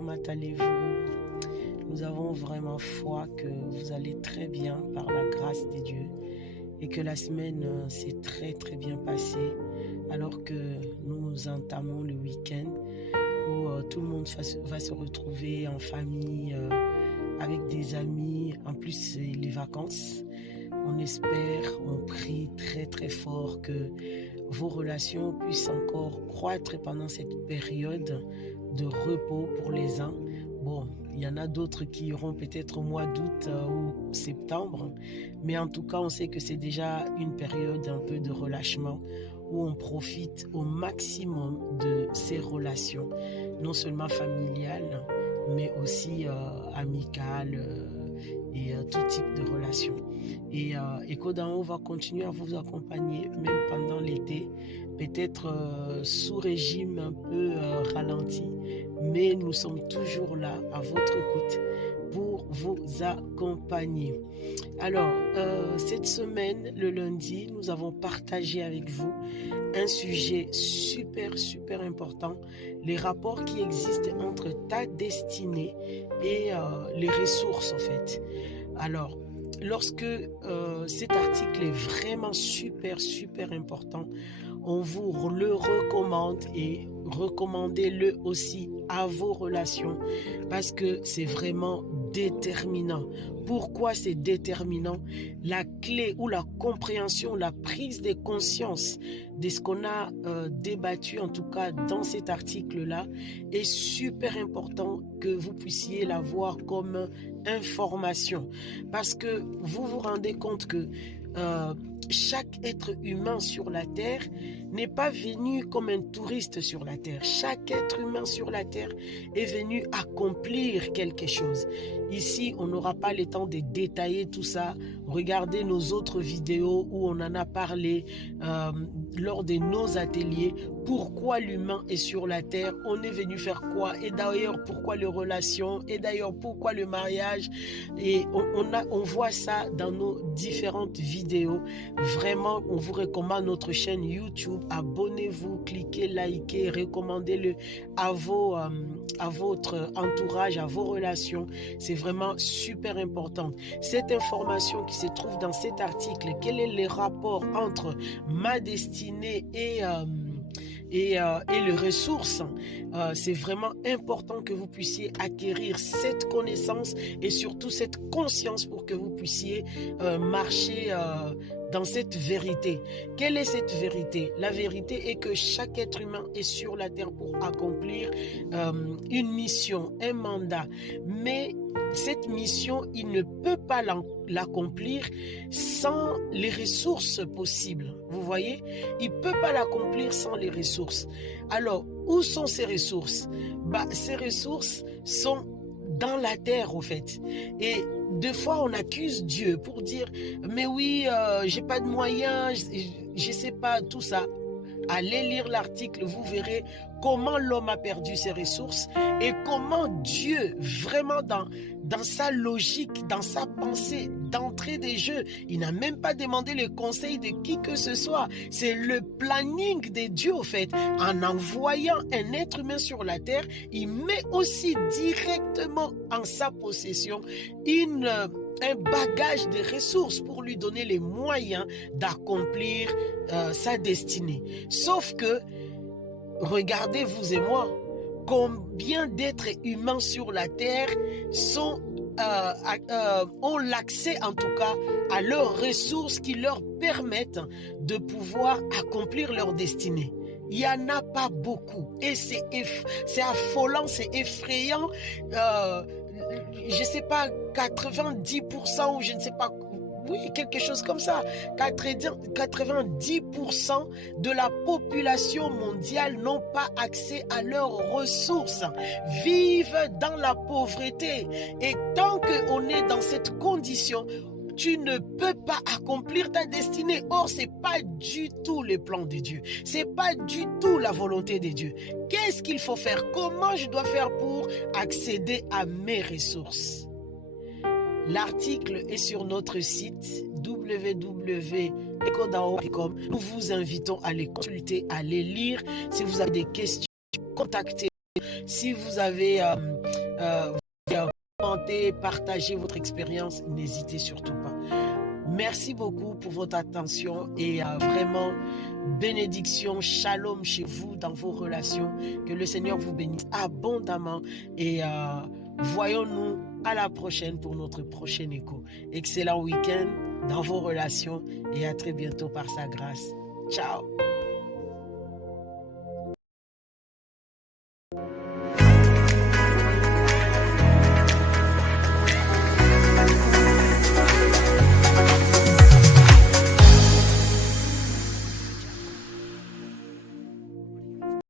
comment allez-vous? Nous avons vraiment foi que vous allez très bien par la grâce de Dieu et que la semaine s'est très bien passée alors que nous entamons le week-end où tout le monde va se retrouver en famille, avec des amis. En plus, c'est les vacances. On espère, on prie très fort que vos relations puissent encore croître pendant cette période de repos pour les uns. Bon, il y en a d'autres qui iront peut-être au mois d'août ou septembre, mais en tout cas, on sait que c'est déjà une période un peu de relâchement où on profite au maximum de ces relations, non seulement familiales, mais aussi amicales et tout type de relations. Et Echo d'en haut va continuer à vous accompagner même pendant l'été, peut-être sous régime un peu ralenti, mais nous sommes toujours là à votre écoute pour vous accompagner. Alors, cette semaine, le lundi, nous avons partagé avec vous un sujet super important, les rapports qui existent entre ta destinée et les ressources en fait. Alors, lorsque cet article est vraiment super important, on vous le recommande et recommandez-le aussi à vos relations parce que c'est vraiment déterminant. Pourquoi c'est déterminant? La clé ou la compréhension, la prise de conscience de ce qu'on a débattu en tout cas dans cet article-là est super important que vous puissiez l'avoir comme information parce que vous vous rendez compte que chaque être humain sur la terre n'est pas venu comme un touriste sur la terre. Chaque être humain sur la terre est venu accomplir quelque chose. Ici, on n'aura pas le temps de détailler tout ça. Regardez nos autres vidéos où on en a parlé lors de nos ateliers. Pourquoi l'humain est sur la terre? On est venu faire quoi? Et d'ailleurs, pourquoi les relations? Et d'ailleurs, pourquoi le mariage? Et on voit ça dans nos différentes vidéos. Vraiment, on vous recommande notre chaîne YouTube. Abonnez-vous, cliquez, likez, recommandez-le à votre entourage, à vos relations. C'est vraiment super important. Cette information qui se trouve dans cet article, quel est le rapport entre ma destinée et les ressources, c'est vraiment important que vous puissiez acquérir cette connaissance et surtout cette conscience pour que vous puissiez marcher dans cette vérité. Quelle est cette vérité? La vérité est que chaque être humain est sur la terre pour accomplir une mission, un mandat. Mais cette mission, il ne peut pas l'accomplir sans les ressources possibles. Vous voyez? Il ne peut pas l'accomplir sans les ressources. Alors, où sont ces ressources? Ces ressources sont dans la terre, au fait. Et des fois, on accuse Dieu pour dire, mais oui, j'ai pas de moyens, je sais pas, tout ça. Allez lire l'article, vous verrez comment l'homme a perdu ses ressources et comment Dieu, vraiment dans sa logique, dans sa pensée, d'entrée des jeux, il n'a même pas demandé le conseil de qui que ce soit. C'est le planning de Dieu, au fait. En envoyant un être humain sur la terre, il met aussi directement en sa possession un bagage de ressources pour lui donner les moyens d'accomplir sa destinée. Sauf que, regardez vous et moi, combien d'êtres humains sur la terre ont l'accès en tout cas à leurs ressources qui leur permettent de pouvoir accomplir leur destinée. Il n'y en a pas beaucoup et c'est affolant, c'est effrayant. Je ne sais pas, 90% ou je ne sais pas, oui, quelque chose comme ça. 90% de la population mondiale n'ont pas accès à leurs ressources, vivent dans la pauvreté. Et tant qu'on est dans cette condition, tu ne peux pas accomplir ta destinée. Or, ce n'est pas du tout le plan de Dieu. Ce n'est pas du tout la volonté de Dieu. Qu'est-ce qu'il faut faire? Comment je dois faire pour accéder à mes ressources? L'article est sur notre site www.ecodao.com. Nous vous invitons à les consulter, à les lire. Si vous avez des questions, contactez Si vous avez commenté, partagé votre expérience, n'hésitez surtout pas. Merci beaucoup pour votre attention et vraiment bénédiction, shalom chez vous dans vos relations. Que le Seigneur vous bénisse abondamment et voyons-nous à la prochaine pour notre prochain écho. Excellent week-end dans vos relations et à très bientôt par sa grâce. Ciao.